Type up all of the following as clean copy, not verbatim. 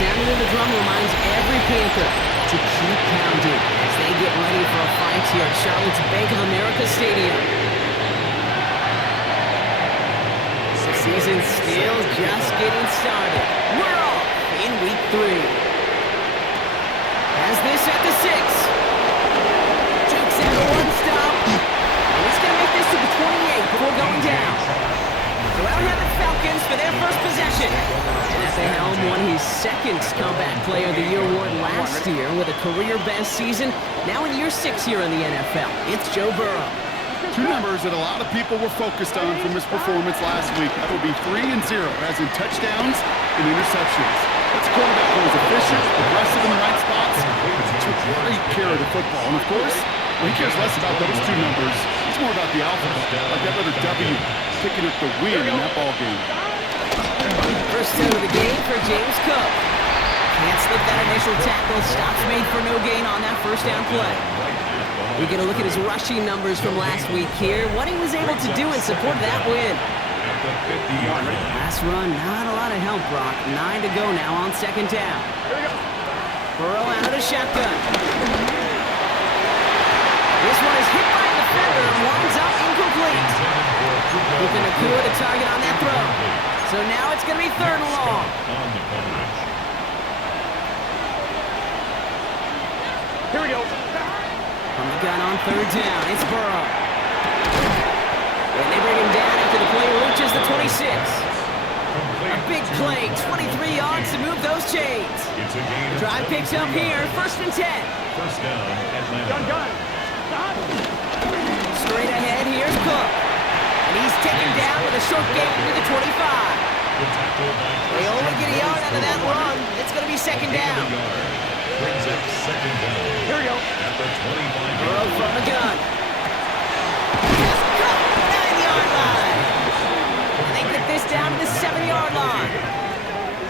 sound of the drum reminds every Panther to keep pounding as they get ready for a fight here at Charlotte's Bank of America Stadium. The season's still just getting started. We're off in week 3. Has this at the 6. Takes out a one stop. And he's going to make this to the 28 before going down. So out have the Falcons for their first possession. And at the helm won his second Comeback Player of the Year award last year with a career-best season. Now in year 6 here in the NFL, it's Joe Burrow. Two numbers that a lot of people were focused on from his performance last week. That will be 3 and 0, as in touchdowns and interceptions. That's a quarterback who was efficient, aggressive in the right spots, took great care of the football. And of course, he cares less about those two numbers. It's more about the alphabet, like that other W picking up the win in that ball game. First out of the game for James Cook. Can't slip that initial tackle. Stops made for no gain on that first down play. We get a look at his rushing numbers from last week here. What he was able to do in support of that win. Last run, not a lot of help, Brock. 9 to go now on second down. Burrow out of the shotgun. This one is hit by a defender and winds up incomplete. Keeping Nakua the target on that throw. So now it's going to be 3rd and long. Here we go. From the gun on 3rd down, it's Burrow. And they bring him down after the play reaches the 26. A big play, 23 yards to move those chains. The drive picks up here, 1st and 10. First down, Atlanta. Gun. Straight ahead, here's Cook. And he's taken down with a short gain to the 25. They only get a yard out of that run. It's going to be 2nd down. Brings up 2nd down. Here we go. At the 25. Burrow from the gun. Just cut, 9-yard line. And they get this down to the 7-yard line.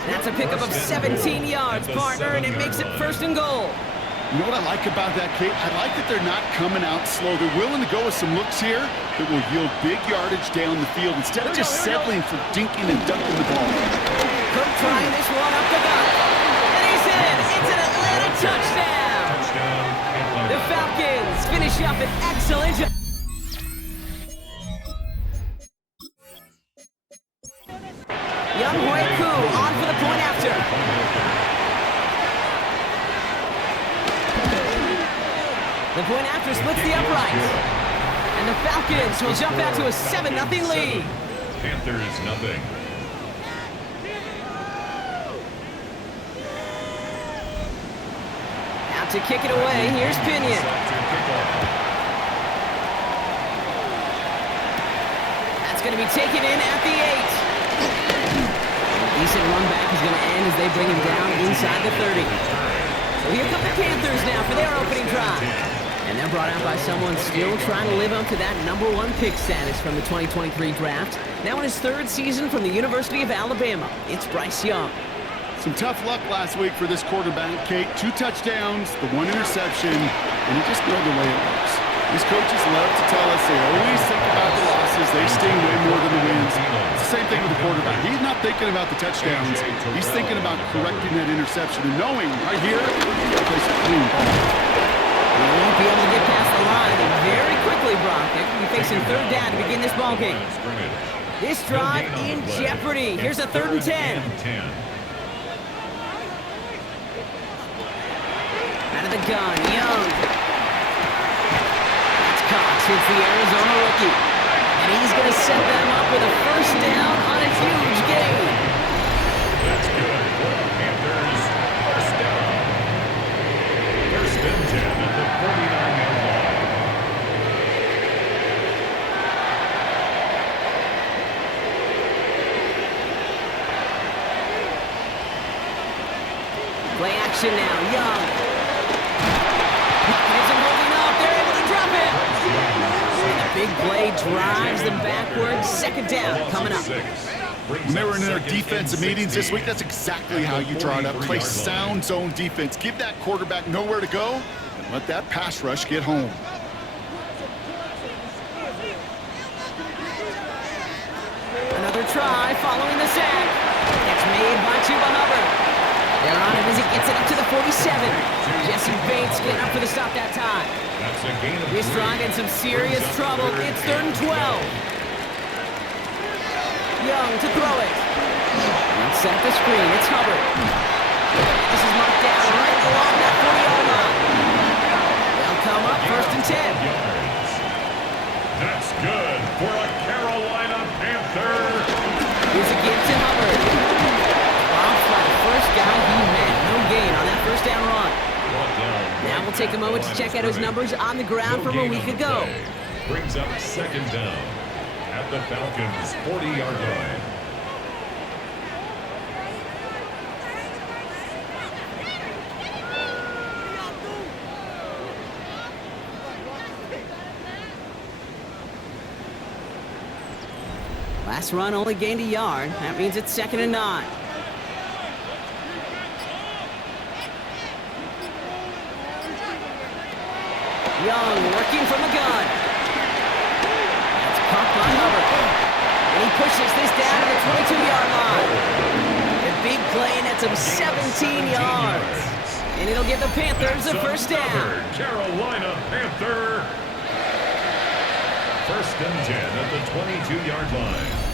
That's a pickup of 17 yards, partner, and it makes it 1st and goal. You know what I like about that, Kate? I like that they're not coming out slow. They're willing to go with some looks here that will yield big yardage down the field instead of just settling for dinking and dunking the ball. Cook trying this one up the gut. And he's in. It's an Atlanta touchdown. The Falcons finish up an excellent job. Young Hui-Koo on for the point after. The point after splits the uprights. And the Falcons will jump out to a 7-0 lead. Panthers nothing. Out to kick it away, here's Pinion. That's going to be taken in at the 8. Decent run back is going to end as they bring him down inside the 30. So here come the Panthers now for their opening drive. And they're brought out by someone still trying to live up to that #1 pick status from the 2023 draft. Now in his 3rd season from the University of Alabama, it's Bryce Young. Some tough luck last week for this quarterback, Kate. 2 touchdowns, the 1 interception, and you just know the way it works. These coaches love to tell us they always think about the losses. They sting way more than the wins. It's the same thing with the quarterback. He's not thinking about the touchdowns. He's thinking about correcting that interception and knowing right here, that place is clean ball. They won't be able to get past the line very quickly, Brock. They could be facing 3rd down to begin this ball game. This drive in jeopardy. Here's a 3rd and 10. Out of the gun, Young. That's Cox, hits the Arizona rookie. And he's going to set them up with a 1st down on a huge gain. That's good. Panthers, 1st down. 1st and 10 at the 49-yard line. Play action now, Young. Pocket isn't holding up. They're able to drop it. And the big play drives them backwards. 2nd down coming up. When they were in their defensive meetings this week, that's exactly how you draw it up. Play sound zone defense. Give that quarterback nowhere to go and let that pass rush get home. Another try following the sack. It's made by Chuba Hubbard. They're on him as he gets it up to the 47. Jesse Bates getting up for the stop that time. That's a gain of He's 3. trying in some serious trouble. It's 3rd and 12. Young to throw it. And set the screen. It's Hubbard. This is marked down right along that 40-yard line. They'll come up 1st and 10. That's good for a Carolina Panther. Here's a give to Hubbard. Off by the first guy he had. No gain on that 1st down run. Now we'll take a moment to check out his numbers on the ground from a week ago. Brings up 2nd down at the Falcons' 40-yard line. Last run only gained a yard. That means it's 2nd and 9. Young working from the gun. That's pumped by Hubbard. And he pushes this down to the 22-yard line. A big play, and that's him 17 yards. And it'll give the Panthers a 1st down. Carolina Panther. 1st and 10 at the 22-yard line.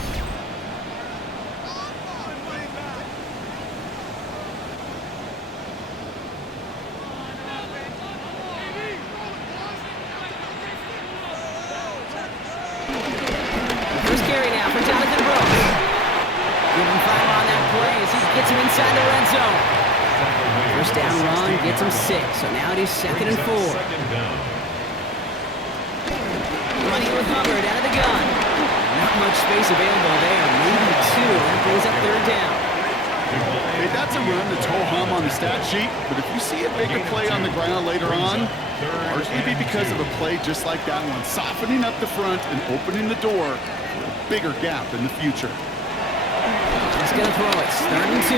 Gets him inside the red zone. 1st down run gets him 6. So now it is 2nd and 4. Running with Hubbard out of the gun. Not much space available there. Maybe 2. That brings up 3rd down. Hey, that's a run that's ho-hum on the stat sheet, but if you see a bigger play on the ground later on, largely be because of a play just like that one, softening up the front and opening the door for a bigger gap in the future. He's going to throw it. 3rd and 2.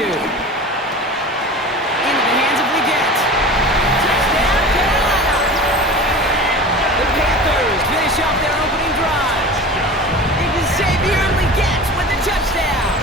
Into the hands of Leggett. Touchdown, Carolina! The Panthers finish off their opening drive. Xavier Leggett with the touchdown.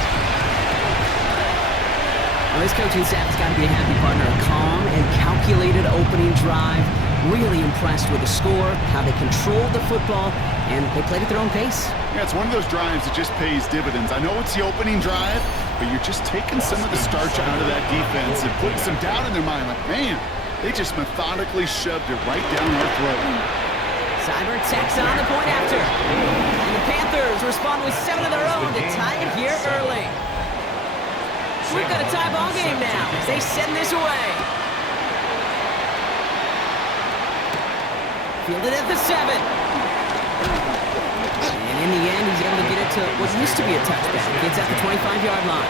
Well, this coaching staff has got to be a happy partner. A calm and calculated opening drive. Really impressed with the score, how they controlled the football, and they played at their own pace. Yeah, it's one of those drives that just pays dividends. I know it's the opening drive, but you're just taking some of the starch out of that defense and putting some doubt in their mind. Like, man, they just methodically shoved it right down our throat. Seibert tacks on the point after. And the Panthers respond with 7 of their own to tie it here early. We've got a tie ball game now as they send this away. Fielded at the 7. And in the end, he's able to get it to what used to be a touchback. Gets at the 25-yard line.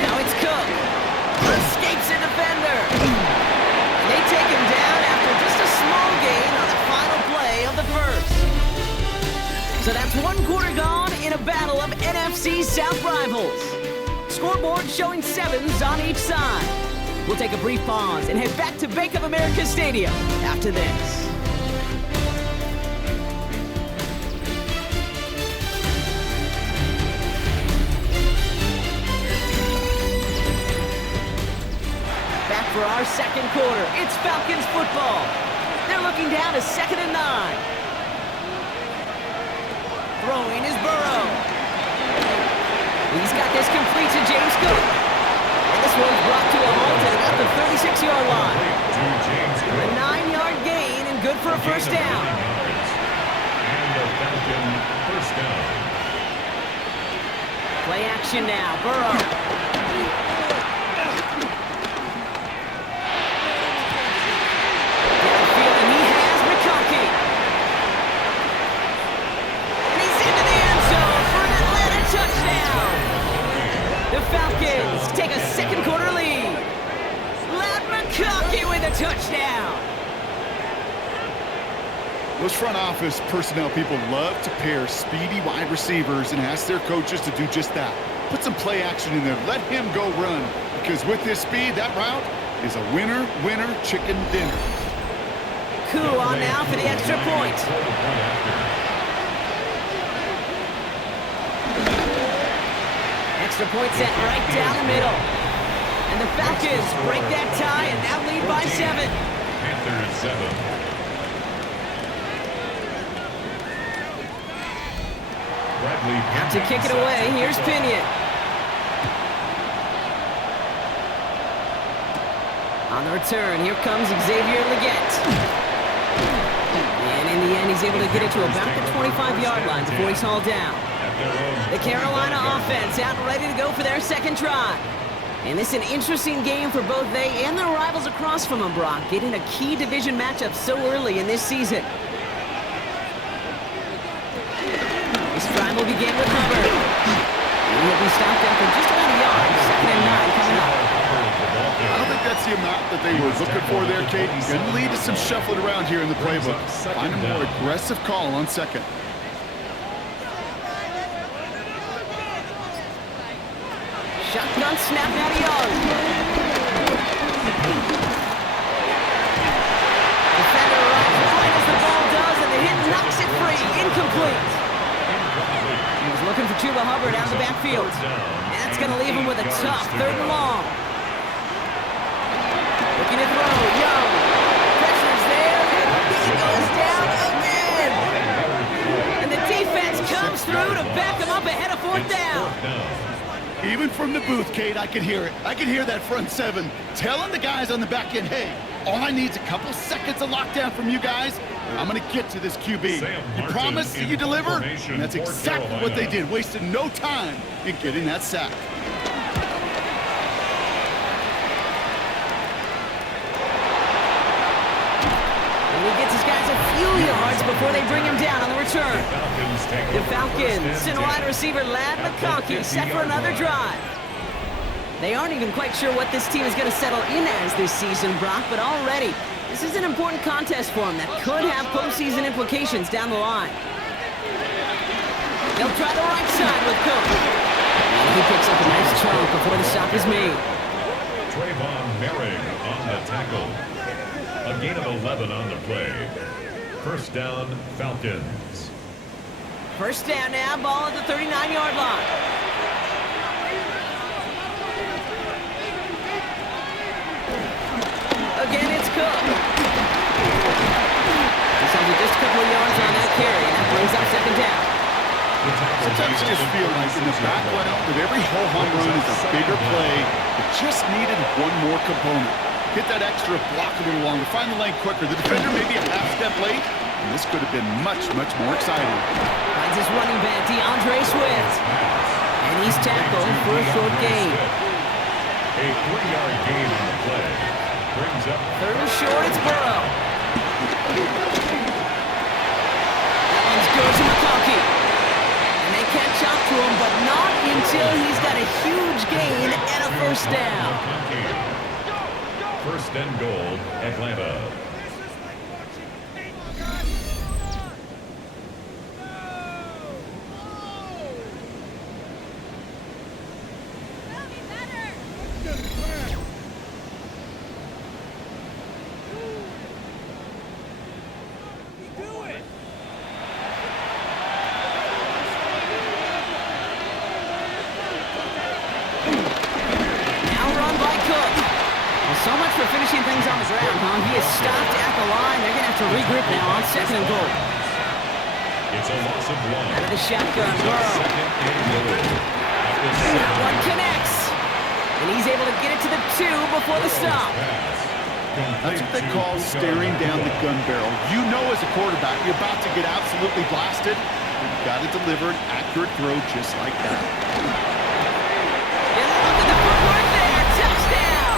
Now it's Cook. Escapes a defender. And they take him down after just a small gain on the final play of the 1st. So that's 1 quarter gone in a battle of NFC South rivals. Scoreboard showing 7s on each side. We'll take a brief pause and head back to Bank of America Stadium after this. Back for our 2nd quarter. It's Falcons football. They're looking down to 2nd and 9. Throwing is Burrow. He's got this complete to James Cook. This one's brought to a halt at about the 36-yard line. A 9-yard gain and good for a 1st down. And the Falcon 1st down. Play action now. Burrow. Downfield, and he has McConkey. And he's into the end zone for an Atlanta touchdown. The Falcons take a 2nd quarter lead. Ladd McConkey with a touchdown. Those front office personnel people love to pair speedy wide receivers and ask their coaches to do just that. Put some play action in there. Let him go run. Because with his speed, that route is a winner, winner, chicken dinner. Koo on now for the extra point. Extra point set right down the middle. And the Falcons break that tie and now lead by 7. Panthers 7. Have to kick it away. Here's Pinion. On the return, here comes Xavier Leggett. And in the end, he's able to get it to about the 25-yard line before he's hauled down. The Carolina offense out and ready to go for their second try. And this is an interesting game for both they and their rivals across from them, Brock, getting a key division matchup so early in this season. This drive will begin with Hubbard. And he'll be stopped after just about a yard. 2nd and 9 coming up. I don't think that's the amount that they were looking for there, Kate. Going to lead to some shuffling around here in the playbook. Find a more aggressive call on second. Shotgun snap out of yard. Defender arrives right as the ball does, and the hit knocks it free. Incomplete. He was looking for Chuba Hubbard out of the backfield. And that's going to leave him with a tough 3rd and long. Looking to throw. Young. Pressure's there, and he goes down again. And the defense comes through to back him up ahead of 4th down. Even from the booth, Kate, I could hear it. I could hear that front 7 telling the guys on the back end, hey, all I need is a couple seconds of lockdown from you guys. I'm going to get to this QB. You promise you deliver? And that's exactly what they did. Wasted no time in getting that sack. And he gets his guys a few yards before they bring him down on the return. The Falcons and wide receiver Lad McConkey set for another drive. They aren't even quite sure what this team is going to settle in as this season, Brock, but already this is an important contest for them that could have postseason implications down the line. They'll try the right side with Cook. And he picks up a nice chunk before the stop is made. Trayvon Merrick on the tackle. A gain of 11 on the play. 1st down, Falcons. 1st down now, ball at the 39-yard line. Again, it's Cook. He's only just a couple of yards on that carry, and that brings up 2nd down. Sometimes you just feel like in the background that every ho-hum run is a bigger play. It just needed one more component. Hit that extra block a little longer. Find the lane quicker. The defender may be a half step late, and this could have been much, much more exciting. Finds his running back, DeAndre Swift. And he's tackled for a short gain. A 3-yard gain on the play. Brings up 3rd and short, it's Burrow. That one's good to McConkey. And they catch up to him, but not until he's got a huge gain and a 1st down. 1st and goal, Atlanta. So much for finishing things on the ground, huh? He is stopped at the line. They're going to have to regroup now on 2nd and goal. It's a loss of 1. Out of the shotgun, Burrow. That one connects. And he's able to get it to the 2 before the stop. That's what they call staring down the gun barrel. You know as a quarterback, you're about to get absolutely blasted. You've got to deliver an accurate throw just like that. And look at the footwork there. Touchdown!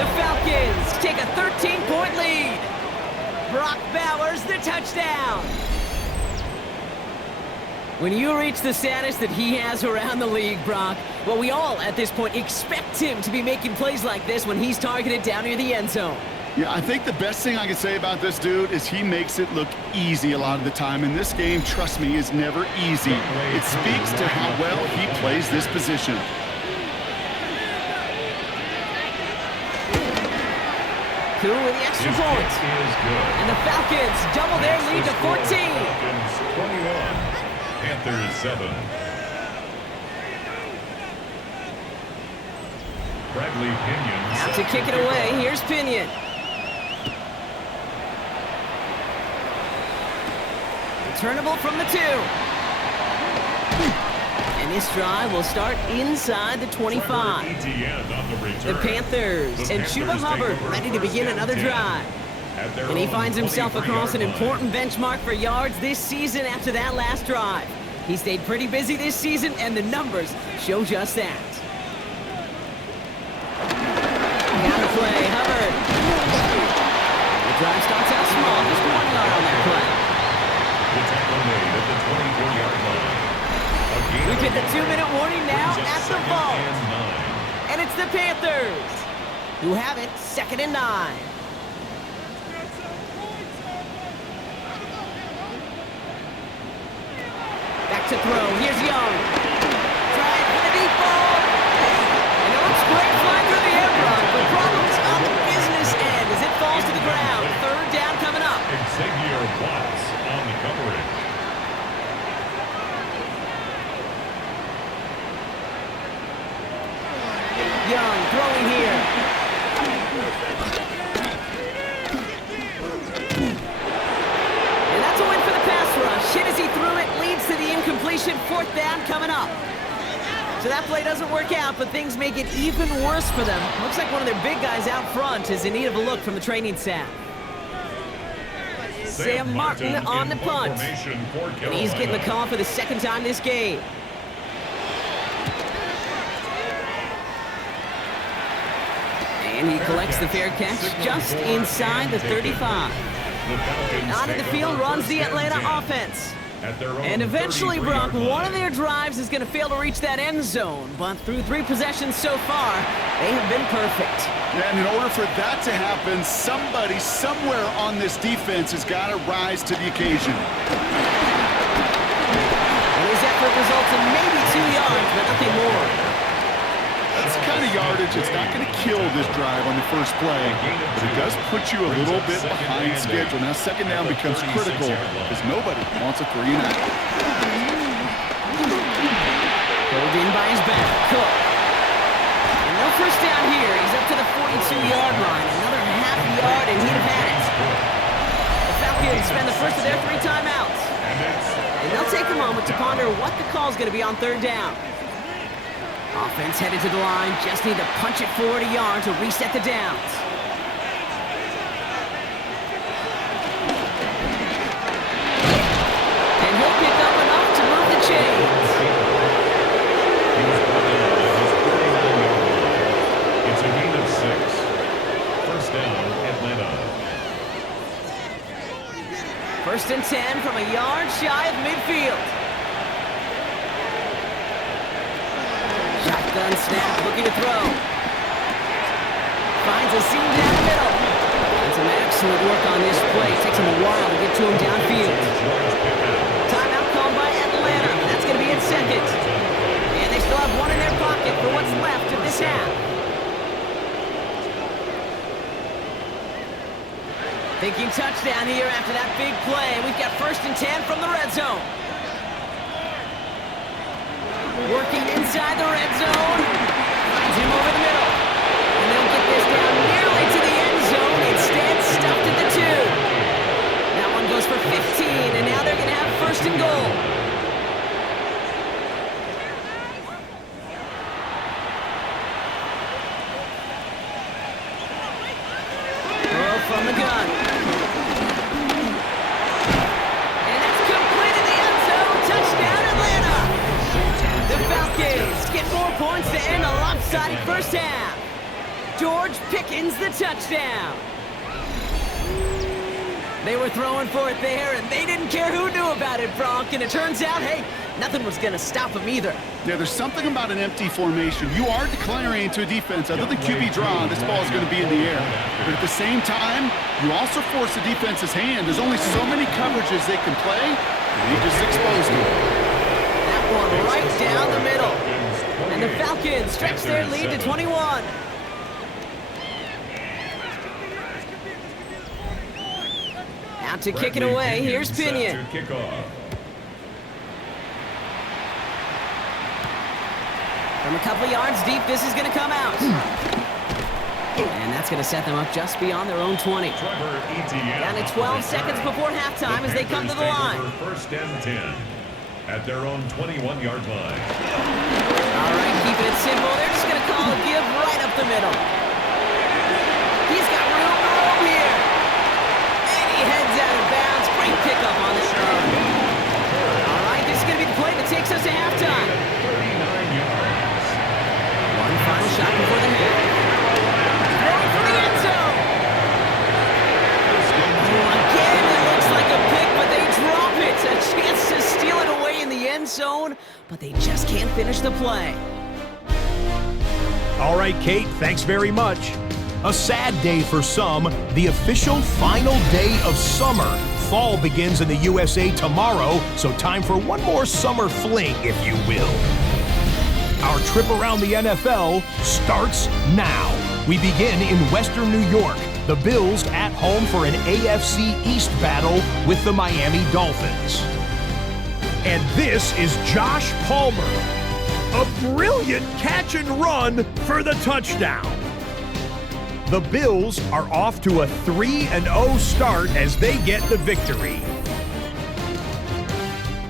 The Falcons take a 13-point lead. Brock Bowers, the touchdown. When you reach the status that he has around the league, Brock, well, we all at this point expect him to be making plays like this when he's targeted down near the end zone. Yeah, I think the best thing I can say about this dude is he makes it look easy a lot of the time. And this game, trust me, is never easy. It speaks to how well he plays this position. Cool with the extra point. And the Falcons double their lead to 14. Falcons 21, Panthers 7. Bradley Pinion. Out to kick it away. Here's Pinion. Returnable from the 2. And this drive will start inside the 25. The Panthers and Chuba Hubbard ready to begin another drive. And he finds himself across an important benchmark for yards this season after that last drive. He stayed pretty busy this season, and the numbers show just that. Got to play, Hubbard. The drive starts out small, just 1 yard on that play. The tackle made at the 24-yard line. We've hit the 2-minute warning now at the vault. And 9. And it's the Panthers who have it, 2nd and 9. Back to throw. Here's Young. Trying for the deep ball. And it looks great flying through the air, Brock. But problems on the business end as it falls to the ground. 3rd down coming up. Xavier Watts on the coverage. Young throwing here. And that's a win for the pass rush. Hit as he threw it, leads to the incompletion. 4th down coming up. So that play doesn't work out, but things make it even worse for them. Looks like one of their big guys out front is in need of a look from the training staff. Sam Martin on the punt. And he's getting the call for the 2nd time this game. And he collects the fair catch just inside the 35. Onto the field runs the Atlanta offense. And eventually, Brock, one of their drives is going to fail to reach that end zone. But through 3 possessions so far, they have been perfect. Yeah, and in order for that to happen, somebody somewhere on this defense has got to rise to the occasion. And his effort results in maybe 2 yards, but nothing more. That's the kind of yardage that's not going to kill this drive on the first play, but it does put you a little bit behind schedule. Now, 2nd down becomes critical because nobody wants a 3-and-out. Pulled in by his back, Cook. And no first down here. He's up to the 42-yard line. Another half yard, and he'd have had it. The Falcons spend the first of their 3 timeouts. And they'll take a moment to ponder what the call is going to be on 3rd down. Offense headed to the line. Just need to punch it forward a yard to reset the downs. And he'll pick up enough to move the chains. It's a gain of 6. First down, Atlanta. 1st and 10 from a yard shy of midfield. Shotgun snap, looking to throw. Finds a seam down the middle. And some excellent work on this play. Takes him a while to get to him downfield. Timeout called by Atlanta. That's going to be in 2nd. And they still have 1 in their pocket for what's left of this half. Thinking touchdown here after that big play. We've got 1st and 10 from the red zone. Working inside the red zone. Finds him over the middle. And they'll get this down nearly to the end zone. Instead, stuffed at the 2. That one goes for 15, and now they're going to have 1st and goal. Throw from the gun. And that's complete in the end zone. Touchdown, Atlanta. The Falcons get 4 points to end a lopsided first half. George Pickens the touchdown. They were throwing for it there, and they didn't care who knew about it, Bronk. And it turns out, hey, nothing was going to stop them either. Yeah, there's something about an empty formation. You are declaring to a defense, other than QB draw, this ball is going to be in the air. But at the same time, you also force the defense's hand. There's only so many coverages they can play, and they just exposed them. That one right down the middle. And the Falcons stretch their lead to 21. Out to kick it away, here's Pinion. From a couple of yards deep, this is going to come out. And that's going to set them up just beyond their own 20. Down to 12 seconds before halftime as they come to the line. First and 10 at their own 21-yard line. All right, keeping it simple. They're just going to call a give right up the middle. He's got room to roll here. And he heads out of bounds. Great pickup on the throw. All right, this is going to be the play that takes us to halftime. 39 yards. One final shot before the half. Throwing for the end zone. Oh, again, it looks like a pick, but they drop it. A chance to steal it away in the end zone, but they just can't finish the play. All right, Kate, thanks very much. A sad day for some, the official final day of summer. Fall begins in the USA tomorrow, so time for one more summer fling, if you will. Our trip around the NFL starts now. We begin in Western New York. The Bills at home for an AFC East battle with the Miami Dolphins. And this is Josh Palmer. A brilliant catch and run for the touchdown. The Bills are off to a 3-0 start as they get the victory.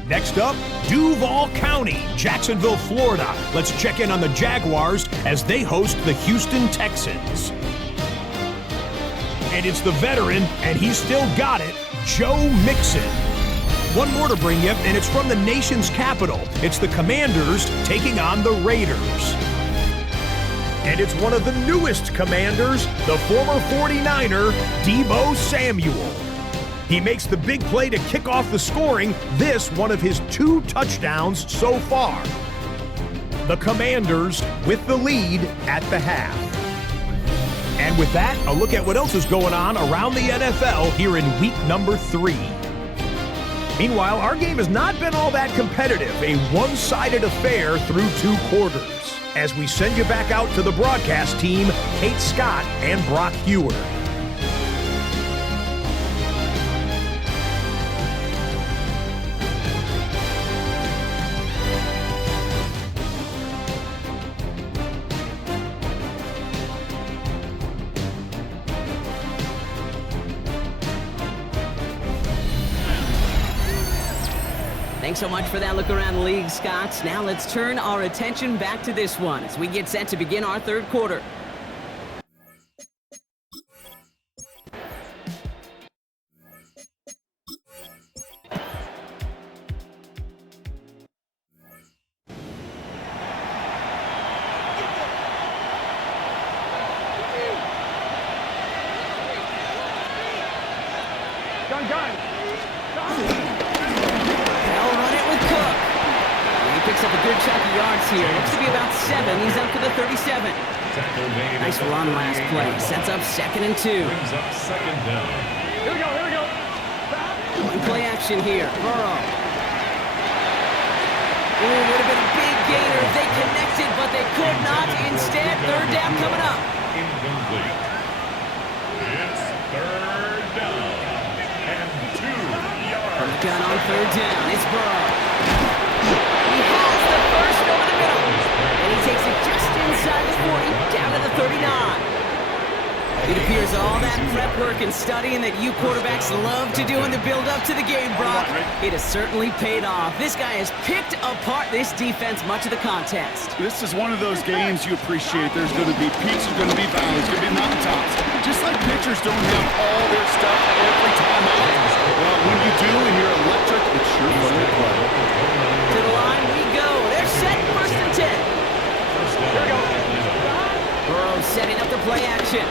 Next up, Duval County, Jacksonville, Florida. Let's check in on the Jaguars as they host the Houston Texans. And it's the veteran, and he's still got it, Joe Mixon. One more to bring you, and it's from the nation's capital. It's the Commanders taking on the Raiders. And it's one of the newest Commanders, the former 49er, Deebo Samuel. He makes the big play to kick off the scoring, this one of his 2 touchdowns so far. The Commanders with the lead at the half. And with that, a look at what else is going on around the NFL here in week number 3. Meanwhile, our game has not been all that competitive, a one-sided affair through 2 quarters. As we send you back out to the broadcast team, Kate Scott and Brock Hewer. Thanks so much for that look around the league, Scott. Now let's turn our attention back to this one as we get set to begin our third quarter. Picks up a good chunk of yards here. Looks to be about 7. He's up to the 37. Nice run last play. Sets up 2nd and 2. Brings up 2nd down. Here we go. One play action here. Burrow. Ooh, would have been a big gainer if they connected, but they could not. Instead, 3rd down coming up. Incomplete. It's 3rd down and 2 yards. From the gun on 3rd down. It's Burrow. He hauls the first over the middle. And he takes it just inside the 40, down to the 39. It appears all that prep work and studying that you quarterbacks love to do in the build-up to the game, Brock, it has certainly paid off. This guy has picked apart this defense much of the contest. This is one of those games you appreciate. There's going to be peaks, there's going to be valleys, there's going to be mountaintops. Just like pitchers don't have all their stuff every time out. Well, when you do and you're electric, it's sure fun to play. To the line we go. They're set 1st and 10. Here we go. Burrow setting up the play action.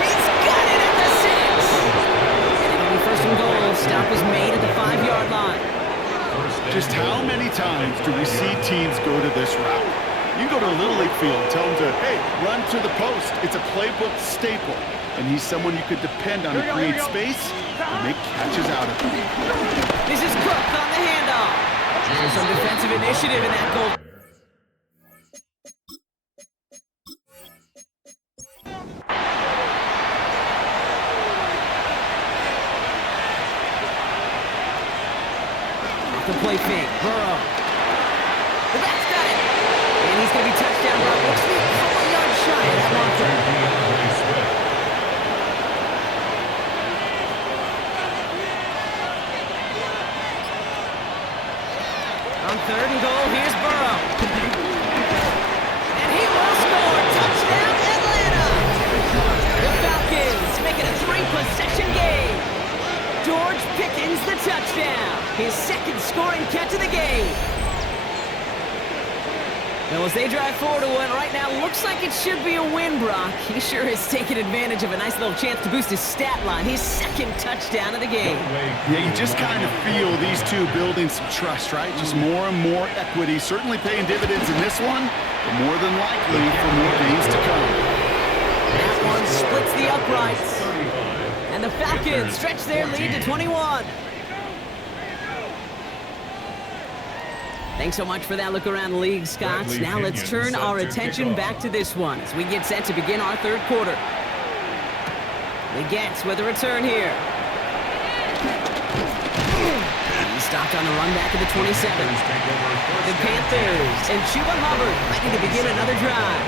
He's got it at the 6. And it'll be 1st and goal. Stop is made at the 5-yard line. Just how many times do we see teams go to this route? You go to a Little League field and tell them to, hey, run to the post. It's a playbook staple. And he's someone you could depend on to create space and make catches out of it. This is Cook on the handoff. There's some defensive initiative in that goal. Off the play fake. Burrow. The back's got it. wins the touchdown. His second scoring catch of the game. Well, as they drive forward to one right now, looks like it should be a win, Brock. He sure has taken advantage of a nice little chance to boost his stat line. His second touchdown of the game. Yeah, you just kind of feel these two building some trust, right? Just more and more equity. Certainly paying dividends in this one, but more than likely for more games to come. That one splits the uprights. And the Falcons stretch their lead to 21. Thanks so much for that look around the league, Scott. Now let's turn our attention back to this one as we get set to begin our third quarter. The Gets with a return here. He's stopped on the run back at the 27. The Panthers and Chuba Hubbard ready to begin another drive.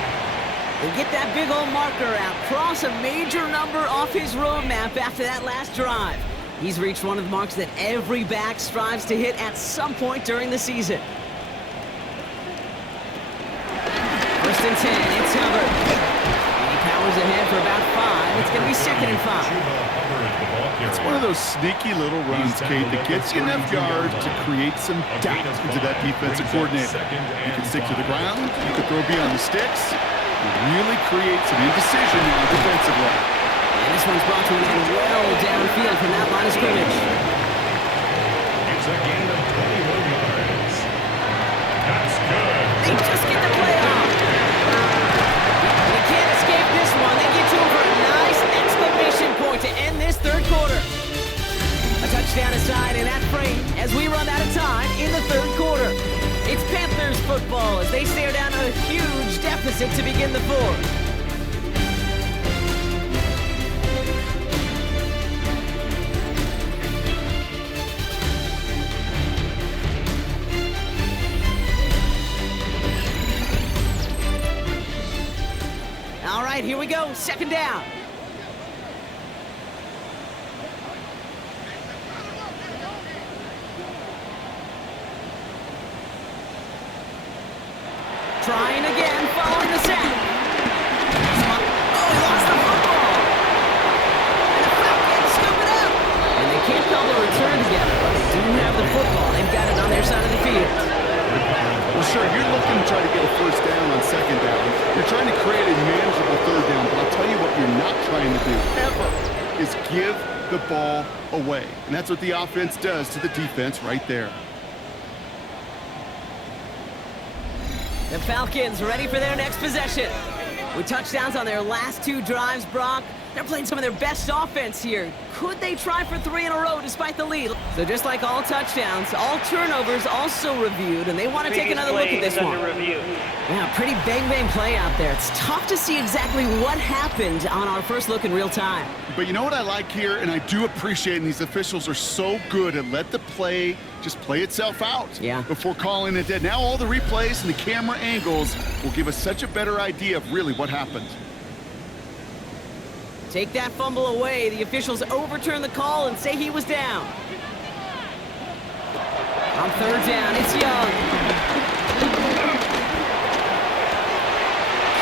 They get that big old marker out, cross a major number off his roadmap after that last drive. He's reached one of the marks that every back strives to hit at some point during the season. First and 10, it's Hubbard. He powers ahead for about 5. It's going to be 2nd and 5. It's one of those sneaky little runs, Kate, that gets you enough yards to create some doubt into that defensive coordinator. You can stick to the ground, you can throw beyond the sticks, and really create some indecision now defensively. And this one's brought to an end well downfield from that line of scrimmage. It's a gain of 21 yards. That's good. They just get the play off. They can't escape this one. They get to him for a nice exclamation point to end this third quarter. A touchdown aside in that frame as we run out of time in the third quarter. It's Panthers football as they stare down a huge deficit to begin the fourth. All right, here we go. 2nd down. Trying again, following the sack. Oh, he lost the football. And the Falcons scoop it up. And they can't call the return together, but they do have the football. They've got it on their side of the field. Well, sure, you're looking to try to get a first down on 2nd down. You're trying to create a manageable 3rd down, but I'll tell you what you're not trying to do, ever, is give the ball away. And that's what the offense does to the defense right there. The Falcons ready for their next possession. With touchdowns on their last 2 drives, Brock, they're playing some of their best offense here. Could they try for 3 in a row despite the lead? So just like all touchdowns, all turnovers also reviewed, and they want to take another look at this one. Yeah, pretty bang-bang play out there. It's tough to see exactly what happened on our first look in real time. But you know what I like here, and I do appreciate, and these officials are so good at let the play just play itself out before calling it dead. Now all the replays and the camera angles will give us such a better idea of really what happened. Take that fumble away. The officials overturn the call and say he was down. On 3rd down, it's Young.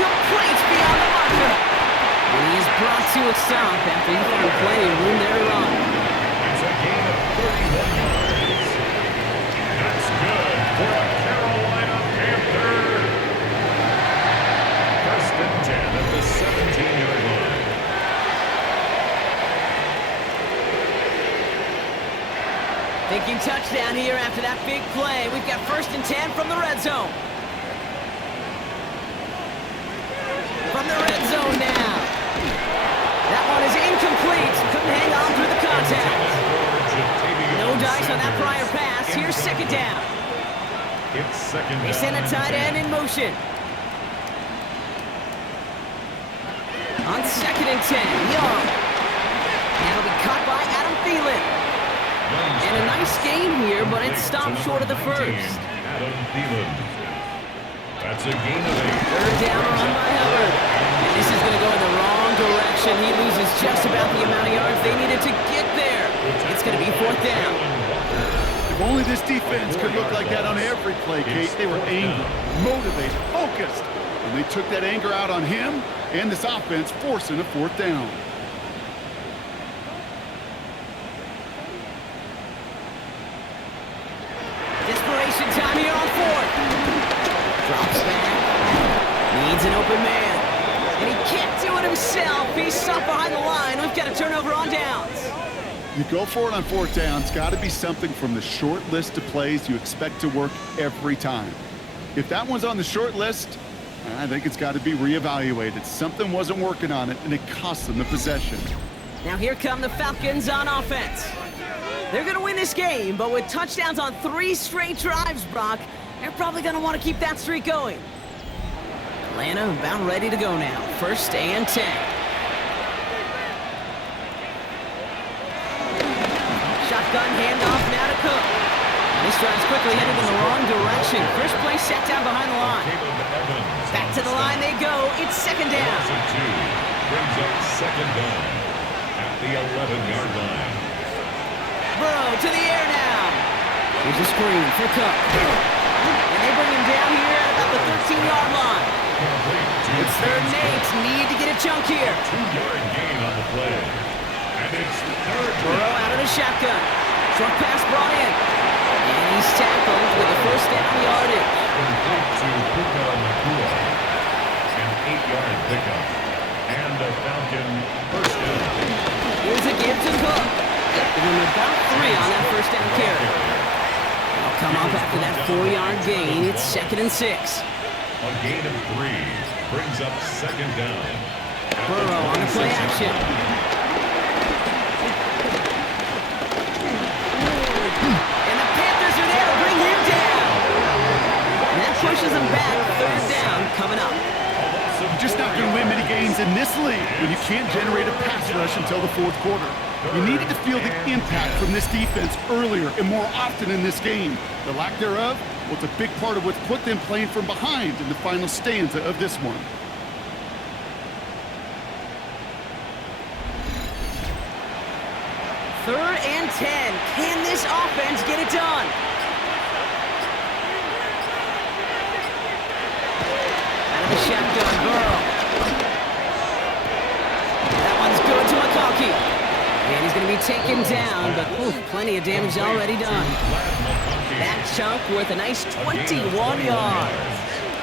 Complete beyond the marker. And he is brought to a stop after he found plenty of room there to run. It's a gain of 31 yards. That's good for a Carolina Panther. 1st and 10 at the 17-yard line. Thinking touchdown here after that big play. We've got 1st and 10 from the red zone. From the red zone now. That one is incomplete. Couldn't hang on through the contact. No dice on that prior pass. Here's 2nd down. It's 2nd down. They send a tight end in motion. On 2nd and 10, Young. That'll be caught by Adam Thielen. And a nice game here, but it stopped short of the first. Adam Thielen. That's a gain of 8. 3rd down run by Hubbard. And this is going to go in the wrong direction. He loses just about the amount of yards they needed to get there. It's going to be 4th down. If only this defense could look like that on every play, Kate. They were angry, motivated, focused. And they took that anger out on him and this offense, forcing a 4th down. Needs an open man. And he can't do it himself. He's stuck behind the line. We've got a turnover on downs. You go for it on fourth down. It's got to be something from the short list of plays you expect to work every time. If that one's on the short list, I think it's got to be reevaluated. Something wasn't working on it, and it cost them the possession. Now here come the Falcons on offense. They're going to win this game, but with touchdowns on 3 straight drives, Brock, they're probably going to want to keep that streak going. Atlanta about ready to go now. 1st and 10. Shotgun handoff now to Cook. This drive's quickly headed in the wrong direction. First play set down behind the line. Back to the line they go. It's 2nd down. Brings up 2nd down at the 11-yard line. Burrow to the air now. Here's a screen for Cook. And they bring him down here at about the 13-yard line. It's 3rd and 8. Need to get a chunk here. 2-yard gain on the play. And it's 3rd Burrow down. out of the shotgun. Short pass brought in. And he's tackled with a 1st down yardage. Complete to Puka Nakua. An 8-yard pickup. And a Falcon 1st down. Here's a give to Cook. Give him about 3 on that 1st down carry. They'll come up after that 4-yard gain. It's 2nd and 6. A gain of 3 brings up 2nd down. Burrow on the play action. And the Panthers are there to bring him down. And that pushes him back. 3rd down coming up. You're just not going to win many games in this league when you can't generate a pass rush until the 4th quarter. You needed to feel the impact from this defense earlier and more often in this game. The lack thereof, well, it's a big part of what's put them playing from behind in the final stanza of this one. Third and 10. Can this offense get it done? Out of the shotgun, Burrow. That one's good to McConkey. And he's going to be taken down, but plenty of damage already done. That chunk worth a nice 21 yards.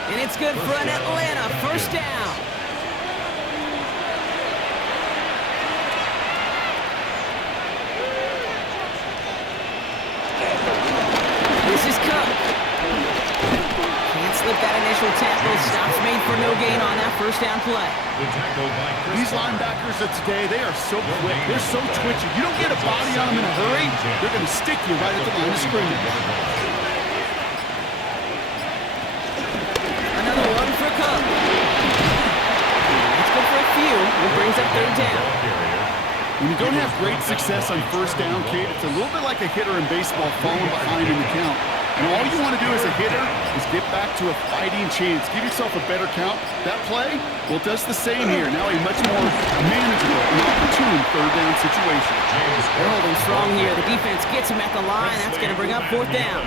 And it's good for an Atlanta 1st down. This is Cook. Can't slip that initial tackle. Stops made for no gain on that 1st down play. These linebackers of today, they are so quick. They're so twitchy. You don't get a body on them in a hurry, they're going to stick you right at the line of scrimmage. Another one for Cook. That's good for a few. It brings up 3rd down. When you don't have great success on 1st down, Kate, it's a little bit like a hitter in baseball falling behind in the count. And all you want to do as a hitter is get back to a fighting chance. Give yourself a better count. That play, well, it does the same here. Now a much more manageable and opportune 3rd down situation. They're holding strong here. The defense gets him at the line. That's going to bring up 4th down.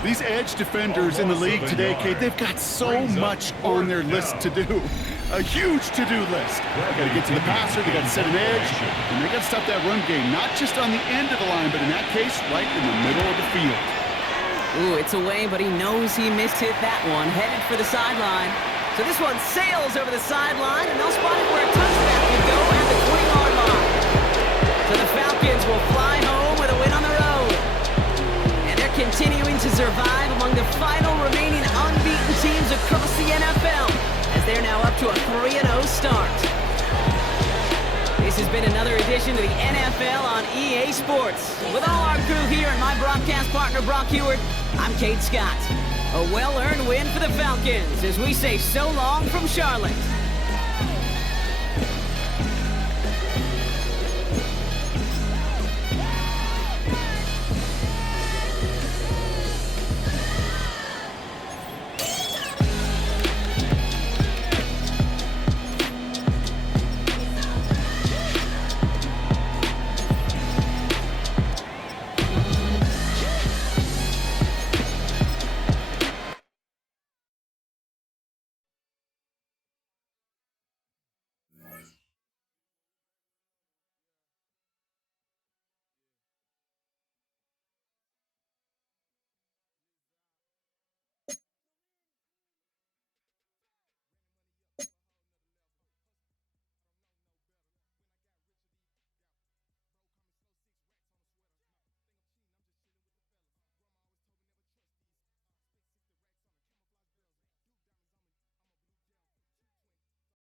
These edge defenders in the league today, Kate, they've got so much on their list to do. A huge to-do list. They got to get to the passer, they got to set an edge, and they got to stop that run game, not just on the end of the line, but in that case, right in the middle of the field. Ooh, it's away, but he knows he mishit that one. Headed for the sideline. So this one sails over the sideline, and they'll spot it where a touchback would go at the 20-yard line. So the Falcons will fly home with a win on the road. And they're continuing to survive among the final remaining unbeaten teams across the NFL, as they're now up to a 3-0 start. This has been another edition of the NFL on EA Sports. With all our crew here and my broadcast partner, Brock Heward, I'm Kate Scott. A well-earned win for the Falcons as we say so long from Charlotte.